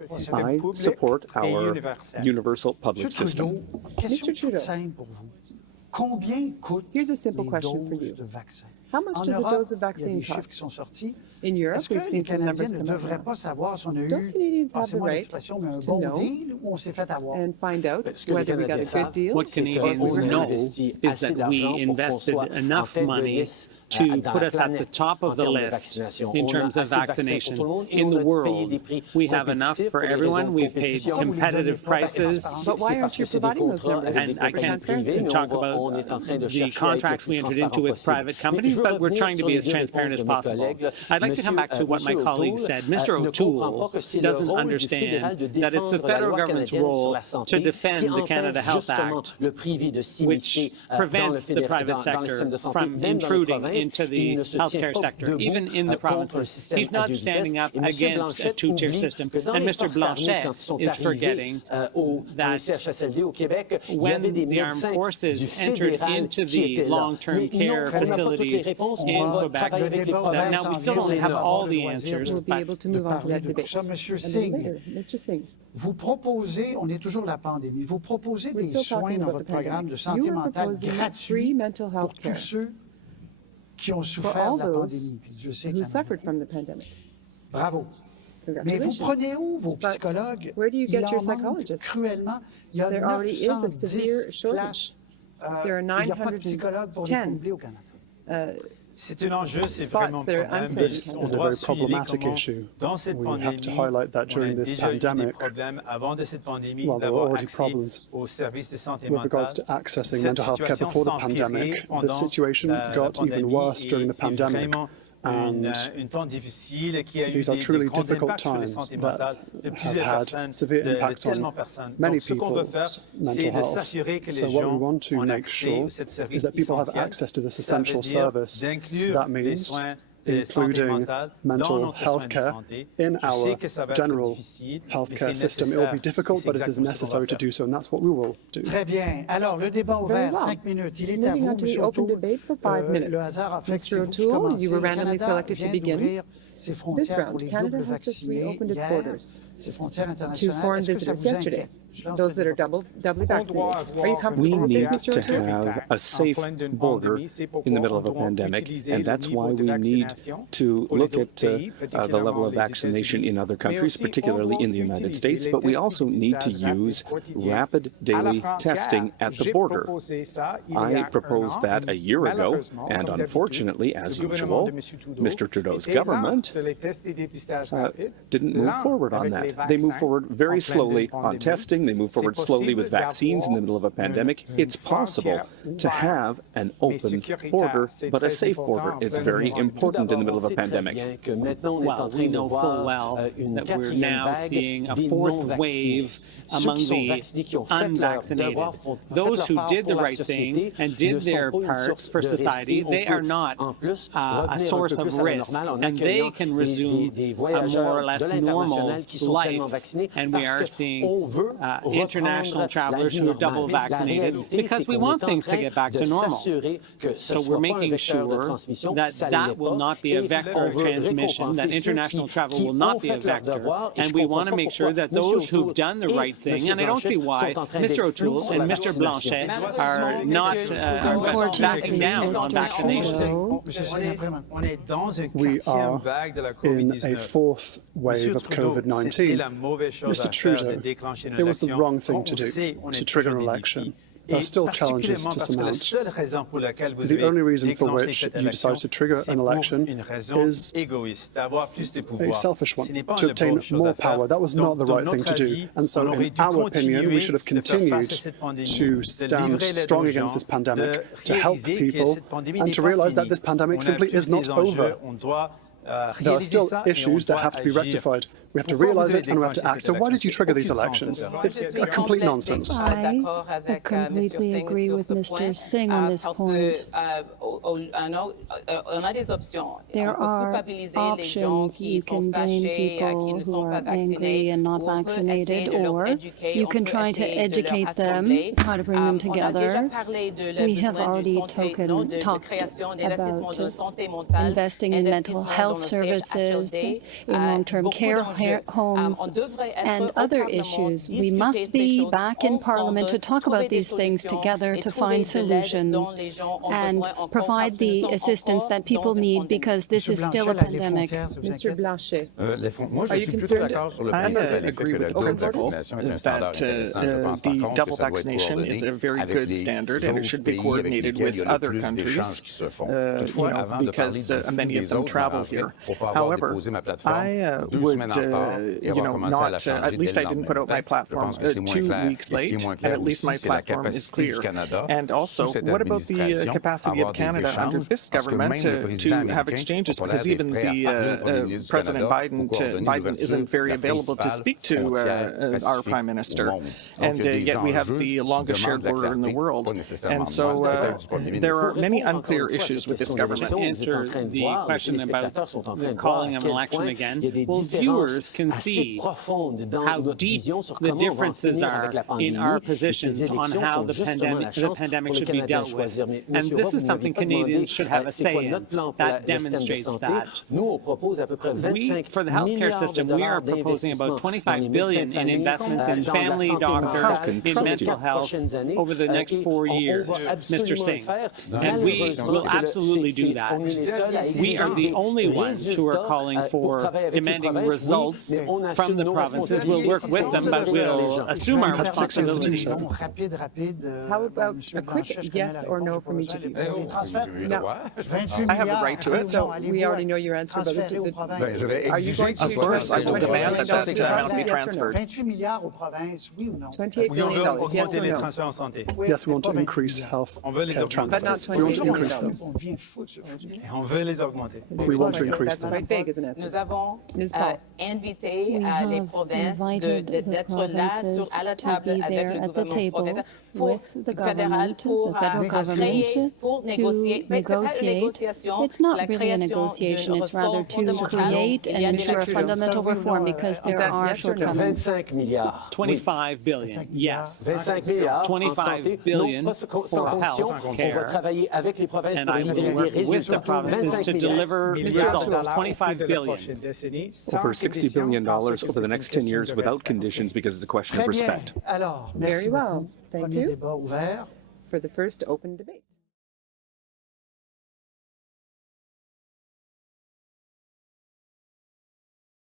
I support our universal public Monsieur system. Trudeau, question Mr. Trudeau. toute simple pour vous. Combien coûtent Here's a simple les question for doses you. de vaccins? How much En does a Europe, dose of il y a vaccine des chiffres qui cost? sont sortis. In Europe, Est-ce que we've les seen some Canadiens numbers ne come out devraient now. pas savoir si on a Don't eu, Canadians have the passez-moi right l'expression, mais un to bon know deal ou on s'est fait avoir? and find out Ce que les whether we got a Canadiens good savent, deal? What c'est Canadians qu'on a know investi is assez that d'argent we pour qu'on invested soit en enough tête de money liste to dans put la us at the planète top en of the termes de list vaccination. in On a terms of assez de vaccins vaccination. pour tout le monde et In on the a payé des world, prix we have enough compétitifs for pour des everyone. raisons de We've paid compétition. competitive Pourquoi vous les donnez pas? prices. But why C'est aren't parce you que c'est des providing those contrats numbers avec des And I compagnies can't privées, and mais talk on est en about train de the chercher à être contracts le we plus entered into transparent with possible. private Mais companies, je veux but we're revenir trying to sur be les as deux transparent réponses as de mes possible. collègues. I'd like to come back to what my Monsieur colleague O'Toole, said. Mr. ne comprend pas O'Toole que c'est le doesn't rôle du fédéral understand de that it's the défendre la federal loi government's canadienne sur role la to santé defend qui the Canada empêche Health justement Act, le privé de which s'immiscer dans le prevents the private dans le système sector de santé, from même dans les intruding provinces. into the Il ne se tient healthcare pas sector, debout even in the contre un provinces. système He's à not deux standing vitesses. up Et M. against a Blanchet two-tier oublie system. que dans And les Mr. forces armées, Blanchet quand ils sont is arrivés forgetting dans les that CHSLD au Québec, il y when avait des the armed médecins forces du entered fédéral into qui the étaient là. long-term Mais care non, on n'a pas toutes les facilities réponses. in On va Quebec, travailler avec les provinces. now we still don't have all the answers, We'll be but able to move on to that de debate. tout ça. Monsieur A little Singh, later. Mr. Singh, vous proposez, on est toujours la pandémie, vous proposez we're des still soins talking dans about votre the programme de pandemic. santé You are mentale proposing free gratuit mental pour health tous care ceux qui ont for souffert all de la those pandémie. Puis Dieu sait que who la suffered from the pandemic. Bravo. Mais vous Congratulations. prenez où vos But psychologues? where do you Il get en your manque psychologists? cruellement. Il y a There already is a 910 severe shortage. places. There are Il n'y a pas de psychologues pour les 910 combler au Canada. C'est un enjeu, c'est spots vraiment that are problème. unfilled. This On is a doit very souligner problematic comment, issue. dans cette We have to pandémie, highlight that on a during this déjà eu des pandemic, problèmes avant de cette pandémie well, there were d'avoir already accès problems aux services de santé with regards mentale. to accessing Cette mental health care situation before the s'est empirée pandemic. The pendant situation la got even pandémie worse during et the c'est pandemic. vraiment And un temps difficile qui a eu these are des truly grands difficult impacts sur les times santé that mentale de have plusieurs had personnes, severe de impacts tellement on personnes. many Donc, ce qu'on veut faire, people's c'est mental de health. s'assurer que les So what we gens want to ont make accès sure à ce is service that people have essentiel. access to this Ça veut essential dire service. d'inclure That les means soins de santé including mentale dans mental notre soin health de care santé. in Je sais our que ça va être general difficile, mais healthcare c'est system. It will be nécessaire. difficult, C'est but it is exactement ce qu'on va necessary to faire. do so, and that's what we will do. Très bien. Alors, le débat Very ouvert, well. 5 minutes. Il est à Moving vous, on to the M. open O'Toole. debate for 5 minutes. Le hasard a fait que c'est Mr. vous qui O'Toole, commencez. you were Le randomly Canada selected to vient begin. d'ouvrir ses This frontières pour round, les Canada doubles has just vaccinés reopened its hier, borders ses frontières to internationales. foreign Est-ce que ça visitors vous yesterday, inquiète? Je lance those le that are débat. doubly vaccinated. Are you We comfortable with need this, Mr. to O'Toole? have a safe border in the middle of a pandemic, and that's why we need to look at the level of vaccination in other countries, particularly in the United States, but we also need to use rapid daily testing at the border. I proposed that a year ago, and unfortunately, as usual, Mr. Trudeau's government didn't move forward on that. They moved forward very slowly on testing. They moved forward slowly with vaccines in the middle of a pandemic. It's possible to have an open border, but a safe border. It's very important in the middle of a pandemic. Well, we know full well that we're now seeing a fourth wave among the unvaccinated. Those who did the right thing and did their part for society, they are not a source of risk, and they can resume a more or less normal life. And we are seeing international travelers who are double vaccinated because we want things to get back to normal. So we're making sure that that will not be a vector of transmission, that international travel will not be a vector, and we want to make sure that those who've done the right thing, and I don't see why Mr. O'Toole and Mr. Blanchet are not backing down on vaccination. On est dans une We quatrième are vague de la in a COVID-19. fourth wave Monsieur of Trudeau, c'était COVID-19. la mauvaise chose Mr. à faire de Trudeau, déclencher une it was the élection. wrong thing On to do sait, on to est trigger toujours an des election. défis. There are Et still challenges particulièrement to parce que la surmount. seule raison pour laquelle vous The avez only reason for déclenché which cette you élection, decided to trigger c'est an pour election une raison is égoïste, d'avoir plus de a pouvoir. selfish one, Ce n'est pas to une obtain bonne chose more à faire. power. That was Donc, not the dans right thing notre to do. avis, And so, on aurait in dû our opinion, we continuer should have de faire continued face à cette pandémie, to de stand livrer l'aide strong aux against gens, this pandemic, de to help réaliser que people, cette pandémie and n'est to pas realize that finie. this pandemic On a simply plus is not des enjeux, over. on doit There are réaliser still ça et on issues that doit have to be agir. rectified. We have to Pourquoi realize vous it and we have to avez act. So why did you trigger these elections? It's a complete nonsense. I completely agree with Mr. Singh on this point. There are options. You can blame people who are angry and not vaccinated, or you can try to educate them, try to bring them together. We have already talked about investing in mental health services, in long-term care homes, and other issues. We must be back in Parliament to talk about these things together, to find solutions and provide the assistance that people need, because this is still a pandemic. Mr. Blanchet. Moi, Are je you suis plutôt concerned? d'accord sur le I principe et l'effet agree que la with double the principle vaccination est un standard that intéressant. Je pense par the contre double que ça doit être vaccination is a coordonné very avec good les standard, and it autres should be pays avec coordinated lesquels il with y a le other plus countries, d'échanges qui se font. you Toutefois, know, avant de parler because du many flux of des them autres, travel m'arrangerait here. pour pas avoir However, déposé ma plateforme I 2 would, semaines en retard et you avoir know, commencé à la not, changer at least dès I le didn't put out lendemain. my platform Je pense que c'est moins 2 clair. weeks Et ce qui est late, moins and clair at least my aussi, c'est la platform is capacité clear. du Canada, And also, sous cette what about the administration, capacity avoir of des Canada under échanges, this parce que government même le to président have américain, exchanges? Pologne, Because est even prêt à parler au premier the ministre du President Canada Biden pour coordonner Biden isn't l'ouverture very de la available to principale speak to frontière our pacifique Prime au Minister. monde. And Donc, il y a des yet we have enjeux the qui longest shared demandent de la border in the clarté, world. pas nécessairement And de so moi, peut-être du premier there ministre. are many unclear issues with this government. Answer the question about calling of an election again. Well, viewers can see how deep the differences are in our positions on how the pandemic should be dealt with. And this is something Canadians should have a say in. That demonstrates that. We, for the healthcare system, we are proposing about $25 billion in investments in family doctors, in mental health over the next 4 years, Mr. Singh. And we will absolutely do that. We are the only ones who are calling for demanding results from the provinces. We'll work with them, but we'll assume our responsibilities. How about a quick yes or no from each of you? Les transferts, No. 28 I have the milliards. right to it. So we already know your answer, but Transférer aux the, provinces. Je vais are you going to? Of course, I will demand that that amount be Yes or no? transferred. 28 milliards aux provinces, oui ou non? $28 Oui, on veut billion, yes augmenter or les no? transferts en santé. Oui, Yes, we want to pas 28 increase milliards. health On veut les care augmenter. But not transfers. We want to $28 increase billion. them. On vient foutre sur Et on veut les augmenter. We want to increase That's them. quite vague as an answer. Nous avons Ms. Paul. invité We les have provinces invited the d'être là provinces à la to table be avec there le at the gouvernement table provincial pour with the fédéral government, pour the federal créer, government, pour to négocier. Mais c'est pas une negotiate. négociation, It's c'est not la really a création negotiation, d'une it's rather réforme to fondamentale. create Il and y a des ensure a lacunes. fundamental reform, because there That's are yes or no? shortcomings. 25 milliards. 25 billion, yes. 25 milliards 25 en santé, billion non, pas sans for condition. health On care. va travailler avec les provinces And pour I will livrer work des with the résultats. provinces 25 to milliards. deliver Milliards results, $25 $25 de la billion. prochaine décennie, sans Over $60 condition, billion parce que over c'est the une next 10 question years de without respect. conditions because it's a question of Très bien. respect. Alors, merci Very well. beaucoup. Thank Premier you. débat ouvert. For the first open debate.